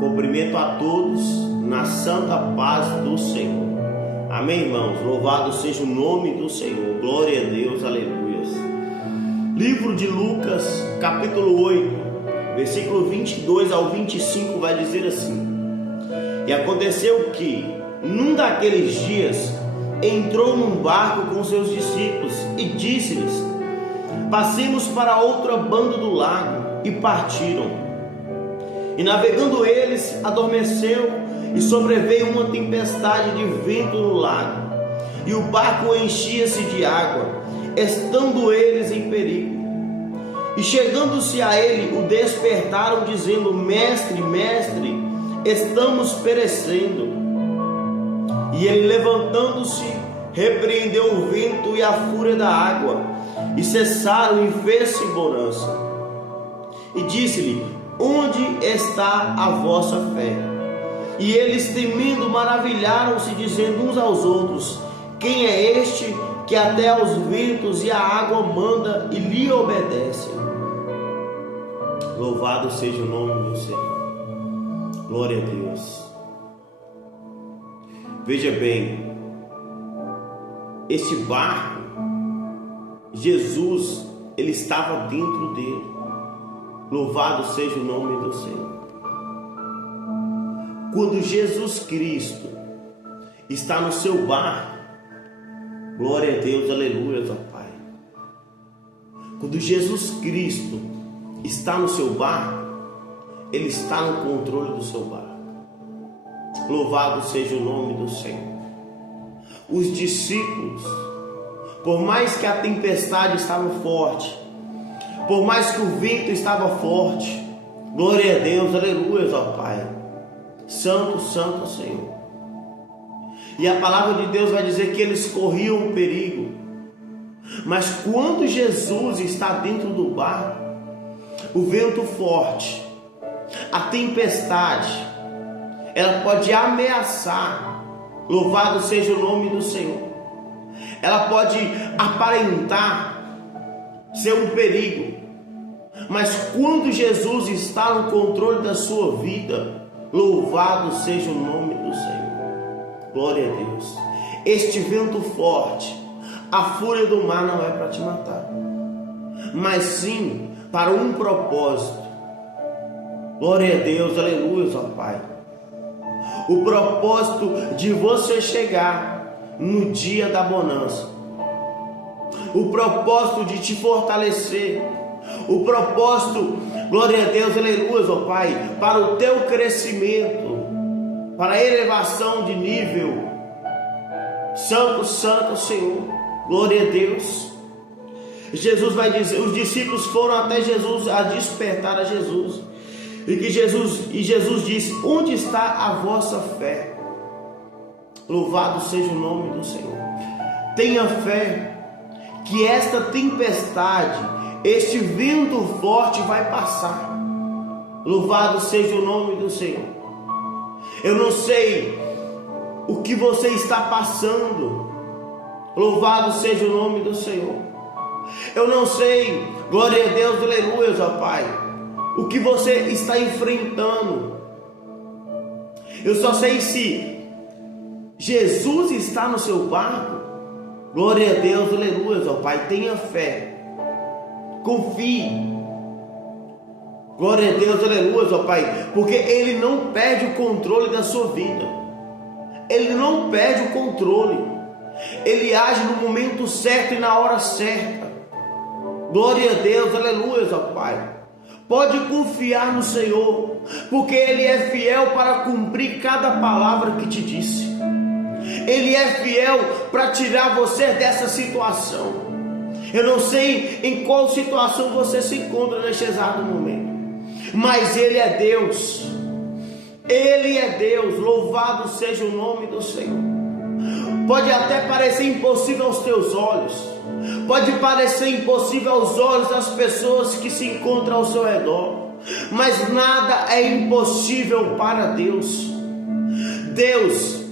Cumprimento a todos na santa paz do Senhor. Amém, irmãos? Louvado seja o nome do Senhor. Glória a Deus, aleluias. Livro de Lucas, capítulo 8, versículo 22 ao 25 vai dizer assim: E aconteceu que, num daqueles dias, entrou num barco com seus discípulos e disse-lhes: Passemos para outra banda do lago. E partiram. E navegando eles, adormeceu, e sobreveio uma tempestade de vento no lago, e o barco enchia-se de água, estando eles em perigo. E chegando-se a ele, o despertaram, dizendo: Mestre, mestre, estamos perecendo. E ele, levantando-se, repreendeu o vento e a fúria da água, e cessaram, e fez-se bonança. E disse-lhe: Onde está a vossa fé? E eles, temendo, maravilharam-se, dizendo uns aos outros: Quem é este que até aos ventos e à água manda e lhe obedece? Louvado seja o nome do Senhor. Glória a Deus. Veja bem, este barco, Jesus, ele estava dentro dele. Louvado seja o nome do Senhor. Quando Jesus Cristo está no seu barco, glória a Deus, aleluia, ó Pai. Quando Jesus Cristo está no seu barco, Ele está no controle do seu barco. Louvado seja o nome do Senhor. Os discípulos, por mais que a tempestade estava forte, por mais que o vento estava forte, glória a Deus, aleluia, ó Pai. Santo, santo Senhor. E a palavra de Deus vai dizer que eles corriam perigo. Mas quando Jesus está dentro do barco, o vento forte, a tempestade, ela pode ameaçar. Louvado seja o nome do Senhor. Ela pode aparentar ser um perigo, mas quando Jesus está no controle da sua vida, louvado seja o nome do Senhor. Glória a Deus. Este vento forte, a fúria do mar não é para te matar, mas sim para um propósito. Glória a Deus, aleluia, ó Pai. O propósito de você chegar no dia da bonança, o propósito de te fortalecer, o propósito, glória a Deus, aleluia, ó Pai, para o teu crescimento, para a elevação de nível. Santo, santo Senhor, glória a Deus. Jesus vai dizer, os discípulos foram até Jesus a despertar a Jesus, e Jesus disse: Onde está a vossa fé? Louvado seja o nome do Senhor. Tenha fé que esta tempestade, este vento forte vai passar. Louvado seja o nome do Senhor. Eu não sei o que você está passando. Louvado seja o nome do Senhor. Eu não sei, glória a Deus, aleluia, ó Pai, o que você está enfrentando. Eu só sei se Jesus está no seu barco. Glória a Deus, aleluia, ó Pai. Tenha fé, confie. Glória a Deus, aleluia, ó Pai, porque Ele não perde o controle da sua vida. Ele não perde o controle. Ele age no momento certo e na hora certa. Glória a Deus, aleluia, ó Pai. Pode confiar no Senhor, porque Ele é fiel para cumprir cada palavra que te disse. Ele é fiel para tirar você dessa situação. Eu não sei em qual situação você se encontra neste exato momento, mas Ele é Deus. Ele é Deus. Louvado seja o nome do Senhor. Pode até parecer impossível aos teus olhos, pode parecer impossível aos olhos das pessoas que se encontram ao seu redor, mas nada é impossível para Deus. Deus,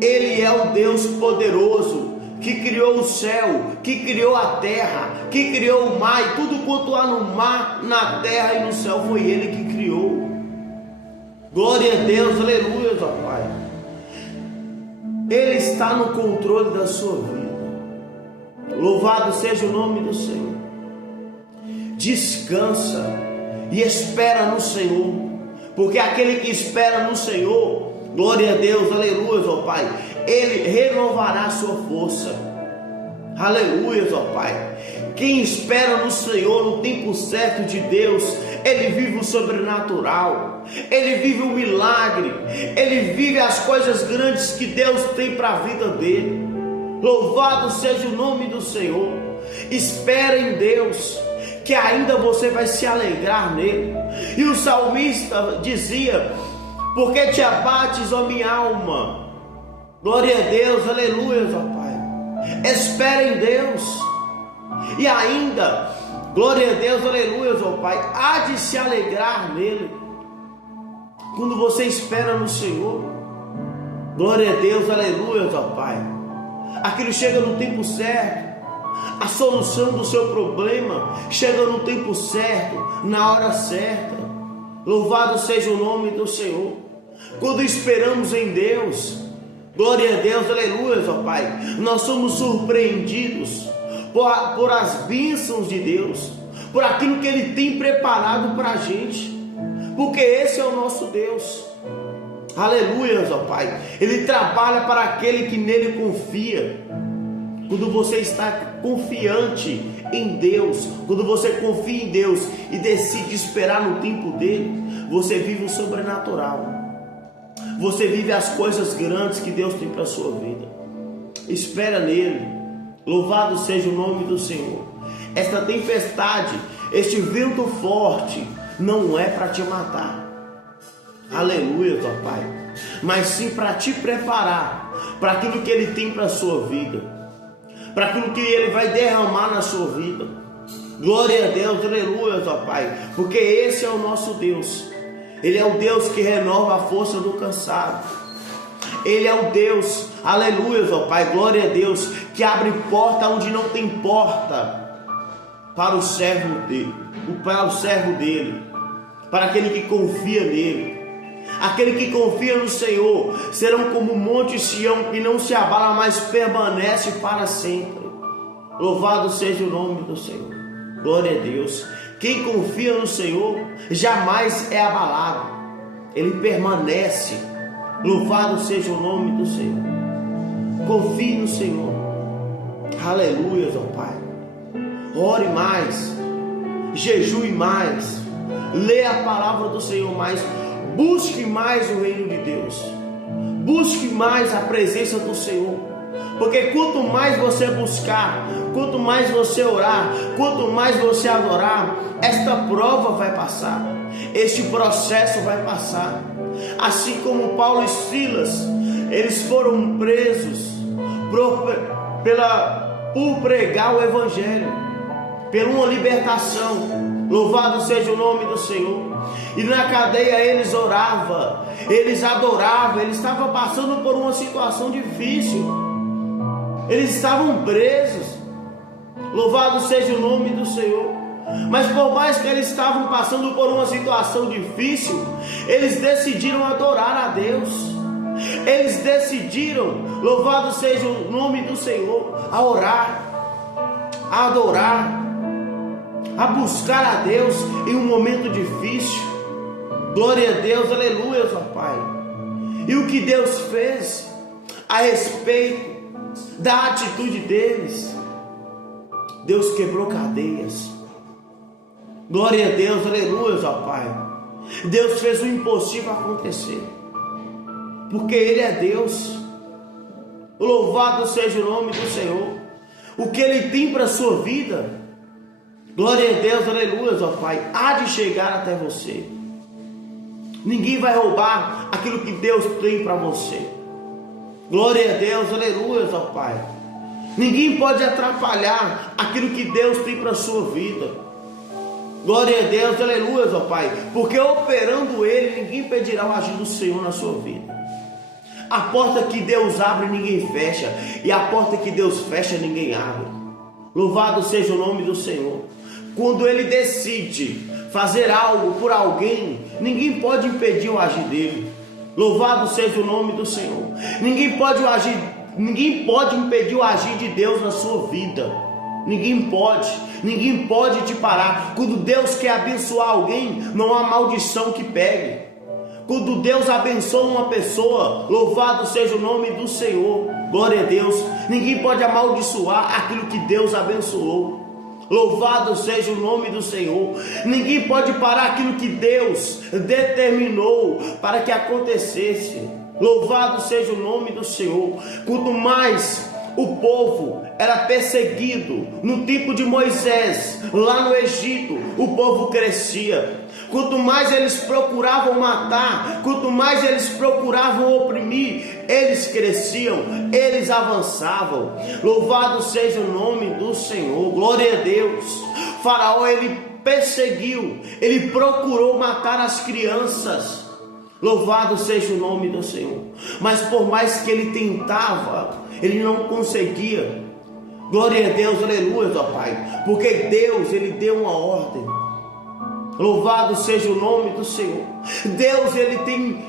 Ele é o Deus poderoso, que criou o céu, que criou a terra, que criou o mar, e tudo quanto há no mar, na terra e no céu, foi Ele que criou. Glória a Deus, aleluia, ó Pai. Ele está no controle da sua vida. Louvado seja o nome do Senhor. Descansa e espera no Senhor, porque aquele que espera no Senhor, glória a Deus, aleluia, ó Pai, Ele renovará a sua força. Aleluia, ó Pai. Quem espera no Senhor, no tempo certo de Deus, ele vive o sobrenatural, ele vive o milagre, ele vive as coisas grandes que Deus tem para a vida dele. Louvado seja o nome do Senhor. Espera em Deus, que ainda você vai se alegrar nele. E o salmista dizia: porque te abates, ó minha alma? Glória a Deus, aleluia, ó Pai. Espera em Deus. E ainda, glória a Deus, aleluia, ó Pai, há de se alegrar nele. Quando você espera no Senhor, glória a Deus, aleluia, ó Pai, aquilo chega no tempo certo. A solução do seu problema chega no tempo certo, na hora certa. Louvado seja o nome do Senhor. Quando esperamos em Deus, glória a Deus, aleluia, ó Pai, nós somos surpreendidos por as bênçãos de Deus, por aquilo que Ele tem preparado para a gente, porque esse é o nosso Deus. Aleluia, ó Pai. Ele trabalha para aquele que nele confia. Quando você está confiante em Deus, quando você confia em Deus e decide esperar no tempo dele, você vive o sobrenatural. Você vive as coisas grandes que Deus tem para a sua vida. Espera nele. Louvado seja o nome do Senhor. Esta tempestade, este vento forte, não é para te matar. Aleluia, ó Pai. Mas sim para te preparar para aquilo que Ele tem para a sua vida, para aquilo que Ele vai derramar na sua vida. Glória a Deus, aleluia, ó Pai. Porque esse é o nosso Deus. Ele é o Deus que renova a força do cansado. Ele é o Deus, aleluia, ó Pai, glória a Deus, que abre porta onde não tem porta para o servo dele, para aquele que confia nele. Aquele que confia no Senhor serão como o monte Sião, que não se abala, mas permanece para sempre. Louvado seja o nome do Senhor. Glória a Deus. Quem confia no Senhor jamais é abalado. Ele permanece. Louvado seja o nome do Senhor. Confie no Senhor. Aleluia, ó Pai. Ore mais. Jejue mais. Leia a palavra do Senhor mais. Busque mais o reino de Deus. Busque mais a presença do Senhor. Porque quanto mais você buscar, quanto mais você orar, quanto mais você adorar, esta prova vai passar. Este processo vai passar. Assim como Paulo e Silas, eles foram presos por pregar o Evangelho, por uma libertação. Louvado seja o nome do Senhor. E na cadeia eles oravam, eles adoravam, eles estavam passando por uma situação difícil. Eles estavam presos. Louvado seja o nome do Senhor. Mas por mais que eles estavam passando por uma situação difícil, eles decidiram adorar a Deus. Eles decidiram, louvado seja o nome do Senhor, a orar, a adorar, a buscar a Deus em um momento difícil. Glória a Deus, aleluia, ó Pai. E o que Deus fez a respeito da atitude deles? Deus quebrou cadeias. Glória a Deus, aleluia, ó Pai. Deus fez o impossível acontecer, porque Ele é Deus. Louvado seja o nome do Senhor. O que Ele tem para a sua vida, glória a Deus, aleluia, ó Pai, há de chegar até você. Ninguém vai roubar aquilo que Deus tem para você. Glória a Deus, aleluia, ó Pai. Ninguém pode atrapalhar aquilo que Deus tem para a sua vida. Glória a Deus, aleluia, ó Pai. Porque operando Ele, ninguém pedirá o agir do Senhor na sua vida. A porta que Deus abre, ninguém fecha. E a porta que Deus fecha, ninguém abre. Louvado seja o nome do Senhor. Quando Ele decide fazer algo por alguém, ninguém pode impedir o agir dele. Louvado seja o nome do Senhor. Ninguém pode impedir o agir de Deus na sua vida. Ninguém pode te parar. Quando Deus quer abençoar alguém, não há maldição que pegue. Quando Deus abençoa uma pessoa, louvado seja o nome do Senhor, glória a Deus. Ninguém pode amaldiçoar aquilo que Deus abençoou. Louvado seja o nome do Senhor. Ninguém pode parar aquilo que Deus determinou para que acontecesse. Louvado seja o nome do Senhor. Quanto mais o povo era perseguido no tempo de Moisés, lá no Egito, o povo crescia. Quanto mais eles procuravam matar, quanto mais eles procuravam oprimir, eles cresciam, eles avançavam. Louvado seja o nome do Senhor, glória a Deus. Faraó, ele perseguiu, ele procurou matar as crianças. Louvado seja o nome do Senhor. Mas por mais que ele tentava, ele não conseguia. Glória a Deus, aleluia, ó Pai. Porque Deus, ele deu uma ordem. Louvado seja o nome do Senhor. Deus, ele tem,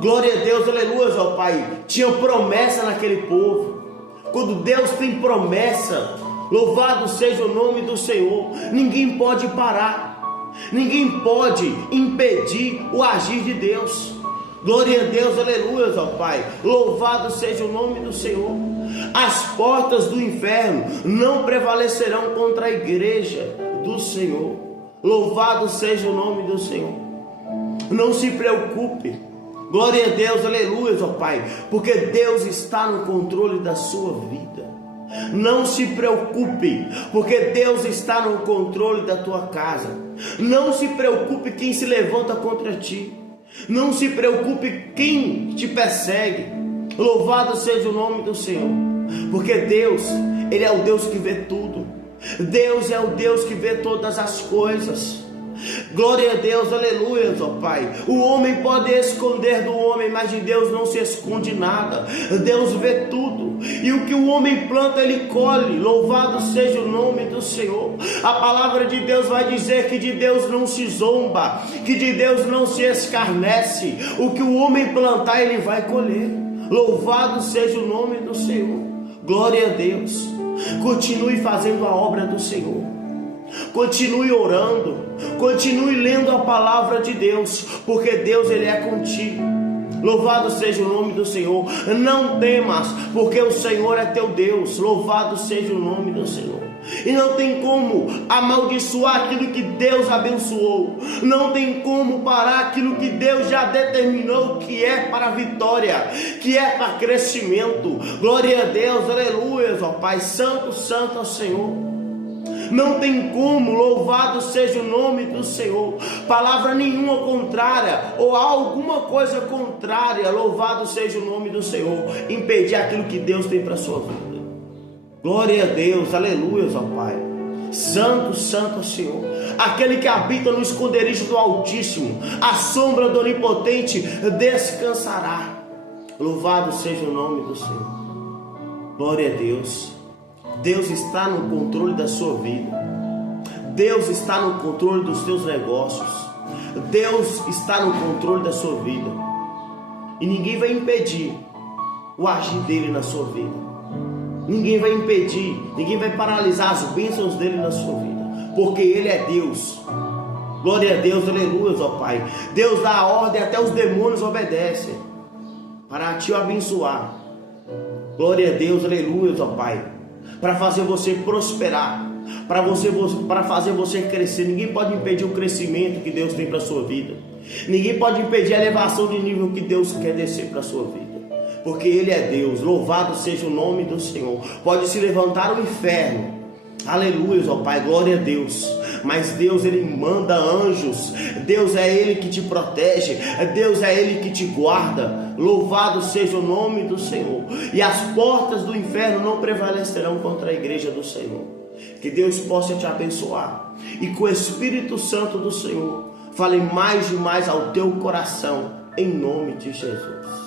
glória a Deus, aleluia, ó Pai. Tinha promessa naquele povo. Quando Deus tem promessa, louvado seja o nome do Senhor. Ninguém pode parar. Ninguém pode impedir o agir de Deus. Glória a Deus, aleluia, ó Pai. Louvado seja o nome do Senhor. As portas do inferno não prevalecerão contra a igreja do Senhor. Louvado seja o nome do Senhor. Não se preocupe. Glória a Deus, aleluia, ó Pai. Porque Deus está no controle da sua vida. Não se preocupe, porque Deus está no controle da tua casa. Não se preocupe quem se levanta contra ti. Não se preocupe quem te persegue. Louvado seja o nome do Senhor. Porque Deus, ele é o Deus que vê tudo. Deus é o Deus que vê todas as coisas. Glória a Deus, aleluia, ó Pai. O homem pode esconder do homem, mas de Deus não se esconde nada. Deus vê tudo. E o que o homem planta, ele colhe. Louvado seja o nome do Senhor. A palavra de Deus vai dizer que de Deus não se zomba, que de Deus não se escarnece. O que o homem plantar, ele vai colher. Louvado seja o nome do Senhor. Glória a Deus. Continue fazendo a obra do Senhor. Continue orando, continue lendo a palavra de Deus, porque Deus, ele é contigo. Louvado seja o nome do Senhor. Não temas, porque o Senhor é teu Deus. Louvado seja o nome do Senhor. E não tem como amaldiçoar aquilo que Deus abençoou. Não tem como parar aquilo que Deus já determinou que é para vitória, que é para crescimento. Glória a Deus, aleluia, ó Pai. Santo, santo é o Senhor. Não tem como, louvado seja o nome do Senhor. Palavra nenhuma contrária, ou alguma coisa contrária, louvado seja o nome do Senhor, impedir aquilo que Deus tem para a sua vida. Glória a Deus, aleluia, ó Pai. Santo, santo é o Senhor. Aquele que habita no esconderijo do Altíssimo, a sombra do Onipotente descansará. Louvado seja o nome do Senhor. Glória a Deus. Deus está no controle da sua vida. Deus está no controle dos teus negócios. Deus está no controle da sua vida. E ninguém vai impedir o agir dele na sua vida. Ninguém vai impedir, ninguém vai paralisar as bênçãos dele na sua vida. Porque ele é Deus. Glória a Deus, aleluia, ó Pai. Deus dá a ordem, até os demônios obedecem para te abençoar. Glória a Deus, aleluia, ó Pai. Para fazer você prosperar, para fazer você crescer. Ninguém pode impedir o crescimento que Deus tem para a sua vida. Ninguém pode impedir a elevação de nível que Deus quer descer para a sua vida. Porque Ele é Deus, louvado seja o nome do Senhor. Pode se levantar o inferno, aleluia, ó Pai, glória a Deus. Mas Deus, Ele manda anjos. Deus é Ele que te protege. Deus é Ele que te guarda. Louvado seja o nome do Senhor. E as portas do inferno não prevalecerão contra a igreja do Senhor. Que Deus possa te abençoar. E que o Espírito Santo do Senhor fale mais e mais ao teu coração. Em nome de Jesus.